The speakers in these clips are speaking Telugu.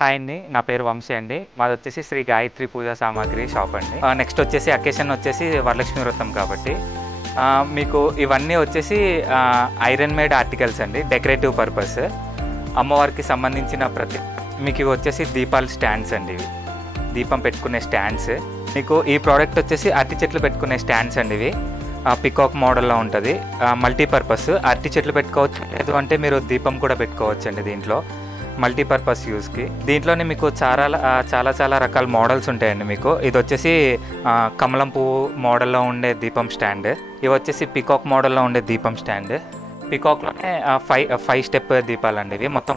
హాయ్ అండి. నా పేరు వంశీ అండి. మాదొచ్చేసి శ్రీ గాయత్రి పూజా సామాగ్రి షాప్ అండి. నెక్స్ట్ వచ్చేసి అకేషన్ వచ్చేసి వరలక్ష్మి వ్రతం కాబట్టి మీకు ఇవన్నీ వచ్చేసి ఐరన్ మేడ్ ఆర్టికల్స్ అండి, డెకరేటివ్ పర్పస్. అమ్మవారికి సంబంధించిన మీకు ఇవి వచ్చేసి దీపాల స్టాండ్స్ అండి. ఇవి దీపం పెట్టుకునే స్టాండ్స్. మీకు ఈ ప్రోడక్ట్ వచ్చేసి అరటి చెట్లు పెట్టుకునే స్టాండ్స్ అండి. ఇవి పికాక్ మోడల్లో ఉంటుంది. మల్టీపర్పస్ అరటి చెట్లు పెట్టుకోవచ్చు, లేదు అంటే మీరు దీపం కూడా పెట్టుకోవచ్చు అండి. దీంట్లో మల్టీపర్పస్ యూస్కి. దీంట్లోనే మీకు చాలా రకాల మోడల్స్ ఉంటాయండి. మీకు ఇది వచ్చేసి కమలం పువ్వు మోడల్లో ఉండే దీపం స్టాండ్. ఇవి వచ్చేసి పికాక్ మోడల్లో ఉండే దీపం స్టాండ్. పికాక్లోనే ఫైవ్ స్టెప్ దీపాలండి. ఇవి మొత్తం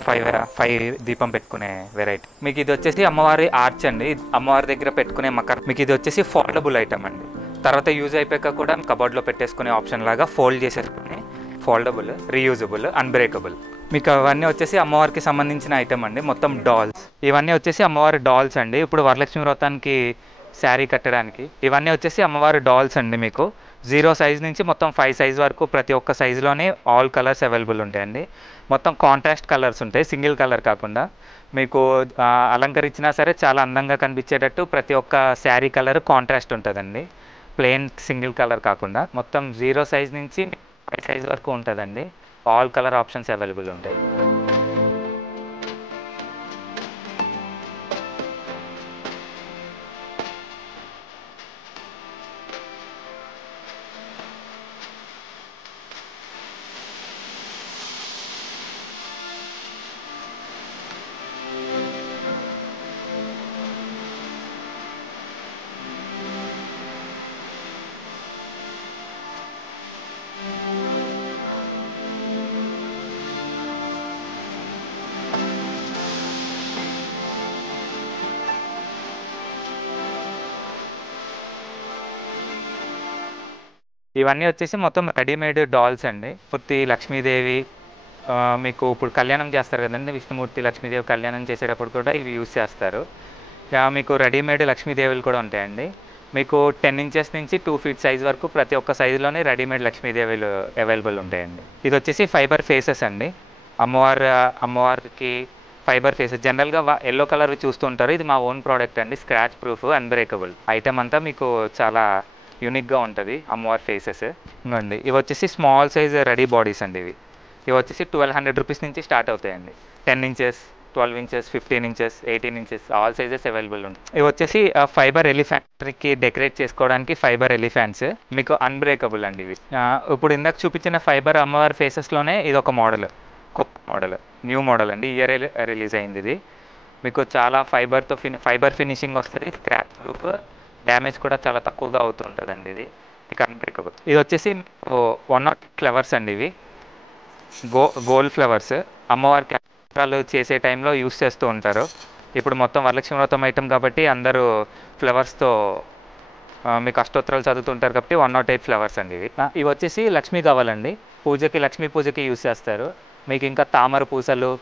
ఫైవ్ దీపం పెట్టుకునే వెరైటీ. మీకు ఇది వచ్చేసి అమ్మవారి ఆర్చ్ అండి, అమ్మవారి దగ్గర పెట్టుకునే మకర. మీకు ఇది వచ్చేసి ఫోల్డబుల్ ఐటమ్ అండి. తర్వాత యూజ్ అయిపోయాక కూడా కబోర్డ్లో పెట్టేసుకునే ఆప్షన్ లాగా ఫోల్డ్ చేసేసుకుని ఫోల్డబుల్, రీయూజబుల్, అన్బ్రేకబుల్. మీకు అవన్నీ వచ్చేసి అమ్మవారికి సంబంధించిన ఐటమ్ అండి. మొత్తం డాల్స్. ఇవన్నీ వచ్చేసి అమ్మవారి డాల్స్ అండి. ఇప్పుడు వరలక్ష్మి వ్రతానికి శారీ కట్టడానికి ఇవన్నీ వచ్చేసి అమ్మవారి డాల్స్ అండి. మీకు 0 సైజ్ నుంచి మొత్తం 5 సైజ్ వరకు ప్రతి ఒక్క సైజులోనే ఆల్ కలర్స్ అవైలబుల్ ఉంటాయండి. మొత్తం కాంట్రాస్ట్ కలర్స్ ఉంటాయి, సింగిల్ కలర్ కాకుండా. మీకు అలంకరించినా సరే చాలా అందంగా కనిపించేటట్టు ప్రతి ఒక్క శారీ కలర్ కాంట్రాస్ట్ ఉంటుందండి. ప్లెయిన్ సింగిల్ కలర్ కాకుండా మొత్తం 0 సైజ్ నుంచి 5 సైజ్ వరకు ఉంటుందండి. ఆల్ కలర్ ఆప్షన్స్ అవైలబుల్ ఉంటాయి. ఇవన్నీ వచ్చేసి మొత్తం రెడీమేడ్ డాల్స్ అండి. పూర్తి లక్ష్మీదేవి మీకు ఇప్పుడు కళ్యాణం చేస్తారు కదండి, విష్ణుమూర్తి లక్ష్మీదేవి కళ్యాణం చేసేటప్పుడు కూడా ఇవి యూస్ చేస్తారు. మీకు రెడీమేడ్ లక్ష్మీదేవులు కూడా ఉంటాయండి. మీకు 10 ఇంచెస్ నుంచి 2 ఫీట్ సైజ్ వరకు ప్రతి ఒక్క సైజులోనే రెడీమేడ్ లక్ష్మీదేవులు అవైలబుల్ ఉంటాయండి. ఇది వచ్చేసి ఫైబర్ ఫేసెస్ అండి. అమ్మవారికి ఫైబర్ ఫేసెస్ జనరల్గా ఎల్లో కలర్ చూస్తూ ఉంటారు. ఇది మా ఓన్ ప్రోడక్ట్ అండి. స్క్రాచ్ ప్రూఫ్, అన్బ్రేకబుల్ ఐటమ్ అంతా మీకు చాలా యూనిక్గా ఉంటుంది అమ్మవారి ఫేసెస్ అండి. ఇవి వచ్చేసి స్మాల్ సైజ్ రెడీ బాడీస్ అండి. ఇవి వచ్చేసి 1200 రూపీస్ నుంచి స్టార్ట్ అవుతాయండి. 10 inches, 12 inches, 15 inches, 18 inches all sizes available ఉంటాయి. ఇవి వచ్చేసి ఫైబర్ ఎలిఫెంట్కి డెకరేట్ చేసుకోవడానికి ఫైబర్ ఎలిఫెంట్స్ మీకు అన్బ్రేకబుల్ అండి. ఇవి ఇప్పుడు ఇందాక చూపించిన ఫైబర్ అమ్మవారి ఫేసెస్లోనే ఇది ఒక మోడల్, కొత్త మోడల్, న్యూ మోడల్ అండి. ఇయర్ రిలీజ్ అయింది ఇది. మీకు చాలా ఫైబర్ ఫినిషింగ్ వస్తుంది. స్క్రాచ్ ప్రూఫ్, డ్యామేజ్ కూడా చాలా తక్కువగా అవుతుంటుందండి. ఇది మీకు అన్బ్రేకబుల్. ఇది వచ్చేసి 108 ఫ్లవర్స్ అండి. ఇవి గోల్డ్ ఫ్లవర్స్ అమ్మవారికి అలంకారాలు చేసే టైంలో యూస్ చేస్తూ ఉంటారు. ఇప్పుడు మొత్తం వరలక్ష్మి వ్రతం ఐటమ్ కాబట్టి అందరూ ఫ్లవర్స్తో మీకు అష్టోత్తరాలు చదువుతుంటారు కాబట్టి 108 ఫ్లవర్స్ అండి. ఇవి వచ్చేసి లక్ష్మీ కావాలండి, లక్ష్మీ పూజకి యూస్ చేస్తారు. మీకు ఇంకా తామర పూసలు,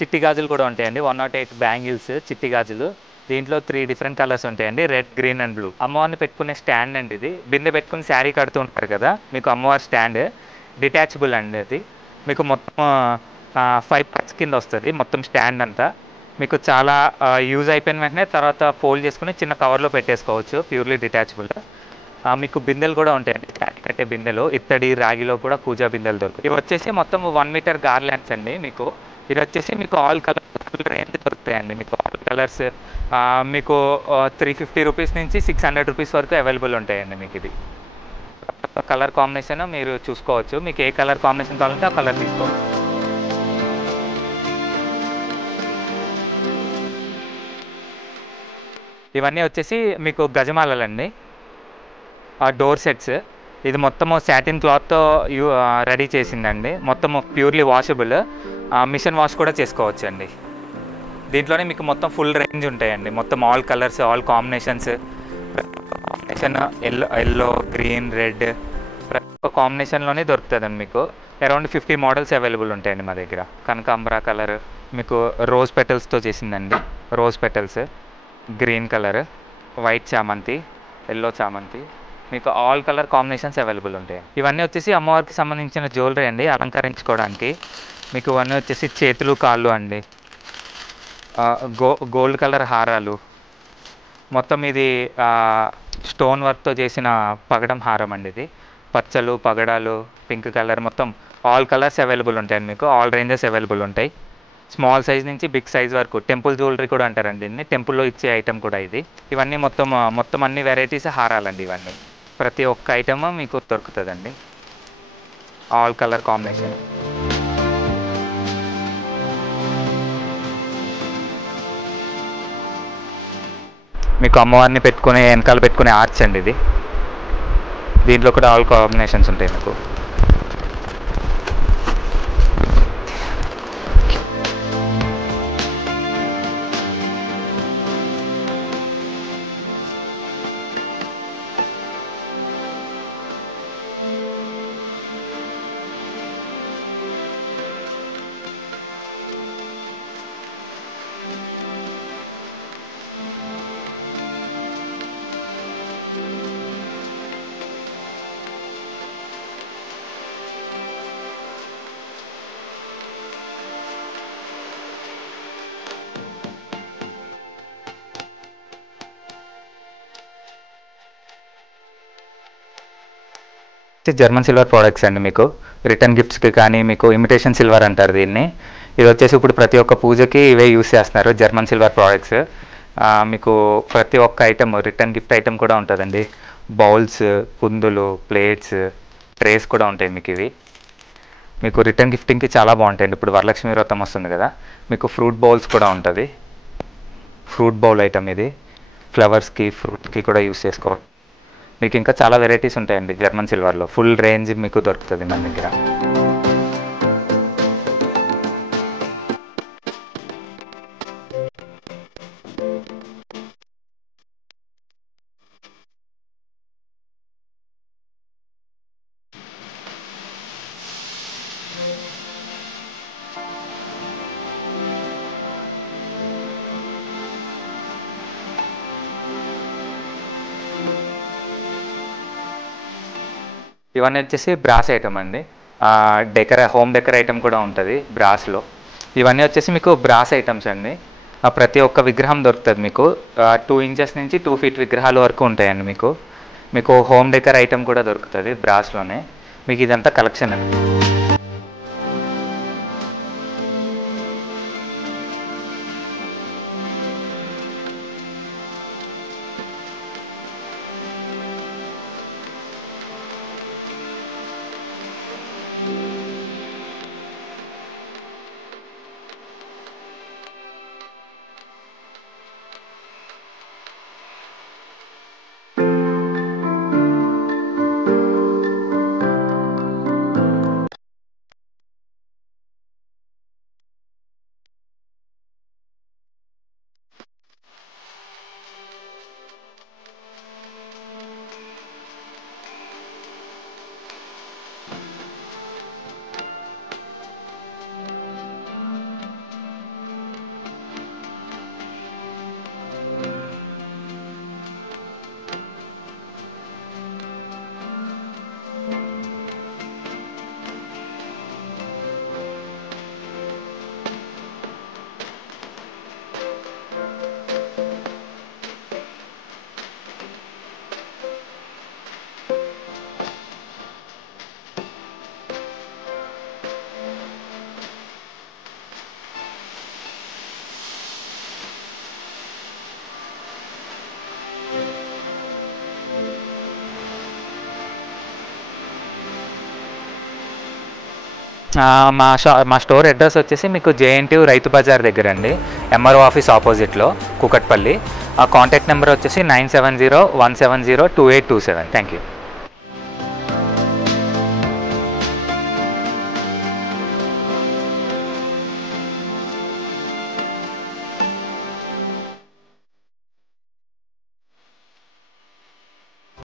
చిట్టి గాజులు కూడా ఉంటాయండి. 108 బ్యాంగిల్స్, చిట్టి గాజులు. దీంట్లో 3 డిఫరెంట్ కలర్స్ ఉంటాయండి, రెడ్, గ్రీన్ అండ్ బ్లూ. అమ్మవారిని పెట్టుకునే స్టాండ్ అండి. ఇది బిందె పెట్టుకుని శారీ కడుతూ ఉంటారు కదా, మీకు అమ్మవారి స్టాండ్ డిటాచబుల్ అండి. అది మీకు మొత్తం 5 పార్ట్స్ కింద వస్తుంది మొత్తం స్టాండ్ అంతా. మీకు చాలా యూజ్ అయిపోయిన వెంటనే తర్వాత ఫోల్డ్ చేసుకుని చిన్న కవర్లో పెట్టేసుకోవచ్చు, ప్యూర్లీ డిటాచబుల్. మీకు బిందెలు కూడా ఉంటాయండి, శారీ కట్టే బిందెలు, ఇత్తడి, రాగిలో కూడా పూజా బిందెలు దొరుకుతాయి. ఇవి వచ్చేసి మొత్తం 1 మీటర్ గార్లాండ్స్ అండి. మీకు ఇది వచ్చేసి మీకు ఆల్ కలర్ రేంజ్ దొరుకుతాయండి. మీకు ఆల్ కలర్స్ మీకు 350 రూపీస్ నుంచి 600 రూపీస్ వరకు అవైలబుల్ ఉంటాయండి. మీకు ఇది కలర్ కాంబినేషన్ మీరు చూసుకోవచ్చు. మీకు ఏ కలర్ కాంబినేషన్ కావాలంటే ఆ కలర్ తీసుకోవచ్చు. ఇవన్నీ వచ్చేసి మీకు గజమాలలండి, డోర్ సెట్స్. ఇది మొత్తము సాటిన్ క్లాత్తో రెడీ చేసిందండి. మొత్తము ప్యూర్లీ వాషబుల్, మిషన్ వాష్ కూడా చేసుకోవచ్చు అండి. దీంట్లోనే మీకు మొత్తం ఫుల్ రేంజ్ ఉంటాయండి. మొత్తం all colours, all combinations. Yellow, green, red ప్రతి ఒక్క కాంబినేషన్లోనే దొరుకుతుందండి. మీకు అరౌండ్ 50 మోడల్స్ అవైలబుల్ ఉంటాయండి మా దగ్గర. కనకాంబరా కలర్, మీకు రోజ్ పెటల్స్తో చేసిందండి, rose petals, green colour, white చామంతి, ఎల్లో చామంతి, మీకు ఆల్ కలర్ కాంబినేషన్స్ అవైలబుల్ ఉంటాయి. ఇవన్నీ వచ్చేసి అమ్మవారికి సంబంధించిన జ్యువెలరీ అండి, అలంకరించుకోవడానికి. మీకు ఇవన్నీ వచ్చేసి చేతులు, కాళ్ళు అండి. గోల్డ్ కలర్ హారాలు, మొత్తం ఇది స్టోన్ వర్క్తో చేసిన పగడం హారం అండి. ఇది పచ్చలు, పగడాలు, పింక్ కలర్, మొత్తం ఆల్ కలర్స్ అవైలబుల్ ఉంటాయండి. మీకు ఆల్ రేంజెస్ అవైలబుల్ ఉంటాయి. స్మాల్ సైజ్ నుంచి బిగ్ సైజ్ వరకు. టెంపుల్ జ్యువెలరీ కూడా అంటారండి దీన్ని. టెంపుల్లో ఇచ్చే ఐటమ్ కూడా ఇది. ఇవన్నీ మొత్తం అన్ని వెరైటీస్ హారాలండి. ఇవన్నీ ప్రతి ఒక్క ఐటమ్ మీకు దొరుకుతుందండి, ఆల్ కలర్ కాంబినేషన్. మీకు అమ్మవారిని పెట్టుకునే వెనకాల పెట్టుకునే ఆర్చ్ అండి ఇది. దీంట్లో కూడా ఆల్ కాంబినేషన్స్ ఉంటాయి మీకు. జర్మన్ సిల్వర్ ప్రోడక్ట్స్ అండి. మీకు రిటర్న్ గిఫ్ట్స్కి కానీ, మీకు ఇమిటేషన్ సిల్వర్ అంటారు దీన్ని. ఇది వచ్చేసి ఇప్పుడు ప్రతి ఒక్క పూజకి ఇవే యూస్ చేస్తున్నారు, జర్మన్ సిల్వర్ ప్రోడక్ట్స్. మీకు ప్రతి ఒక్క ఐటమ్ రిటర్న్ గిఫ్ట్ ఐటమ్ కూడా ఉంటుందండి. బౌల్స్, కుందులు, ప్లేట్స్, ట్రేస్ కూడా ఉంటాయి మీకు. ఇవి మీకు రిటర్న్ గిఫ్టింగ్కి చాలా బాగుంటాయండి. ఇప్పుడు వరలక్ష్మి వ్రతం వస్తుంది కదా, మీకు ఫ్రూట్ బౌల్స్ కూడా ఉంటుంది. ఫ్రూట్ బౌల్ ఐటమ్ ఇది. ఫ్లవర్స్కి, ఫ్రూట్కి కూడా యూస్ చేసుకోవాలి. మీకు ఇంకా చాలా వెరైటీస్ ఉంటాయండి జర్మన్ సిల్వర్లో. ఫుల్ రేంజ్ మీకు దొరుకుతుంది మన దగ్గర. ఇవన్నీ వచ్చేసి బ్రాస్ ఐటమ్ అండి. హోమ్ డెకర్ ఐటమ్ కూడా ఉంటుంది బ్రాస్లో. ఇవన్నీ వచ్చేసి మీకు బ్రాస్ ఐటమ్స్ అండి. ప్రతి ఒక్క విగ్రహం దొరుకుతుంది మీకు. 2 ఇంచెస్ నుంచి 2 ఫీట్ విగ్రహాల వరకు ఉంటాయండి మీకు. మీకు హోమ్ డెకర్ ఐటమ్ కూడా దొరుకుతుంది బ్రాస్లోనే. మీకు ఇదంతా కలెక్షన్ అండి. మా స్టోర్ అడ్రస్ వచ్చేసి మీకు JNTU రైతు బజార్ దగ్గర అండి, MRO ఆఫీస్ ఆపోజిట్లో, కూకట్పల్లి. కాంటాక్ట్ నెంబర్ వచ్చేసి 970-170-2827. Thank you.